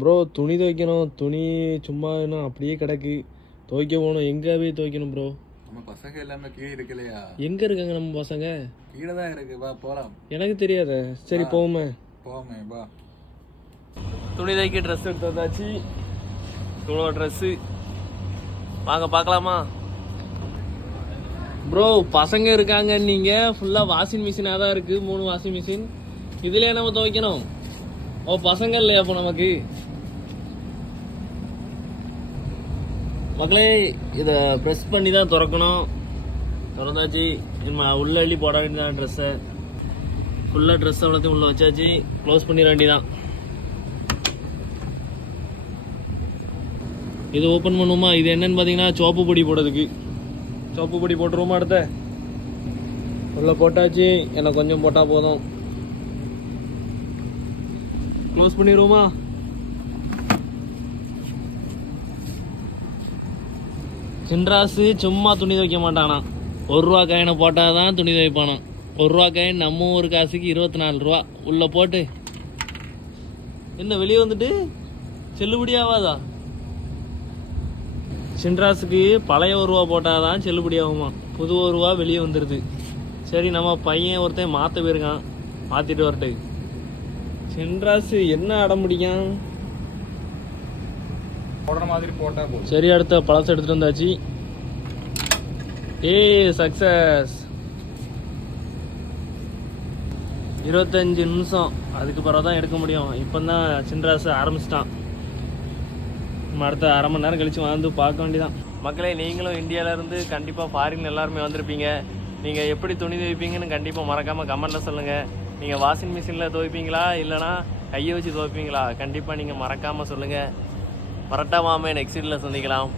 Bro துணி துவைக்கணும். துணி சும்மா இன்னும் அப்படியே கிடக்கு. துவைக்க போகணும். எங்கே போய் துவைக்கணும் ப்ரோ? நம்ம பசங்க எல்லாமே கீழே இருக்குல்லையா? எங்கே இருக்காங்க நம்ம பசங்க? கீழே தான் இருக்கு, வா போலாம். எனக்கு தெரியாத. சரி போவோமே. போவோமே வா. துணி தைக்க ட்ரெஸ் எடுத்து வந்தாச்சு. இவ்வளோ ட்ரெஸ்ஸு வாங்க பார்க்கலாமா? ப்ரோ பசங்க இருக்காங்க, நீங்கள் ஃபுல்லாக வாஷிங் மிஷினாக தான் இருக்குது. 3 வாஷிங் மிஷின். இதுலேயே நம்ம துவைக்கணும். ஓ பசங்க இல்லையா அப்போ நமக்கு? மக்களே இதை ப்ரெஸ் பண்ணி தான் திறக்கணும். திறந்தாச்சு. நம்ம உள்ள அள்ளி போட வேண்டியதான் ட்ரெஸ்ஸை. ஃபுல்லாக ட்ரெஸ் அவ்வளோத்தையும் உள்ள வச்சாச்சு. க்ளோஸ் பண்ணிட வேண்டியதான். இது ஓப்பன் பண்ணுவோமா? இது என்னன்னு பார்த்தீங்கன்னா சோப்பு பொடி போடுறதுக்கு. சோப்பு பொடி போட்டுருவோமா? அடுத்த உள்ள போட்டாச்சு. எனக்கு கொஞ்சம் போட்டால் போதும். க்ளோஸ் பண்ணிடுவோமா? சின்ராசு சும்மா துணி துவைக்க மாட்டானா. 1 ரூபா காயினை போட்டால் தான் துணி துவைப்பானா. 1 ரூபா காயின் நம்ம ஒரு காசுக்கு 24 ரூபா. உள்ள போட்டு என்ன வெளியே வந்துட்டு செல்லுபடி ஆகாதா? சின்ராஸுக்கு பழைய 1 ரூபா போட்டால் தான் செல்லுபடி ஆகுமா. புது 1 ரூபா வெளியே வந்துடுது. சரி நம்ம பையன் ஒருத்தன் மாற்ற போயிருக்கான். மாற்றிட்டு வரட்டு. சின்ராசு என்ன அடம் பிடிக்கான்? போடுற மாதிரி போட்டா போதும். சரி அடுத்த பழசை எடுத்துட்டு வந்தாச்சு. சக்சஸ். 25 நிமிஷம் அதுக்கு பிறகு தான் எடுக்க முடியும். இப்போ தான் சின்ராசு ஆரம்பிச்சிட்டான். நம்ம அடுத்த அரை மணி நேரம் கழிச்சு வந்து பார்க்க வேண்டியதான். மக்களே நீங்களும் இந்தியாவிலேருந்து கண்டிப்பாக ஃபாரின் எல்லாருமே வந்திருப்பீங்க. நீங்கள் எப்படி துணி துவைப்பீங்கன்னு கண்டிப்பாக மறக்காமல் கமெண்ட்டில் சொல்லுங்கள். நீங்கள் வாஷிங் மிஷினில் துவைப்பீங்களா இல்லைனா கையை வச்சு துவைப்பீங்களா? கண்டிப்பாக நீங்கள் மறக்காமல் சொல்லுங்கள். மறக்காமல் நெக்ஸ்ட் வீடியோவில் சந்திக்கலாம்.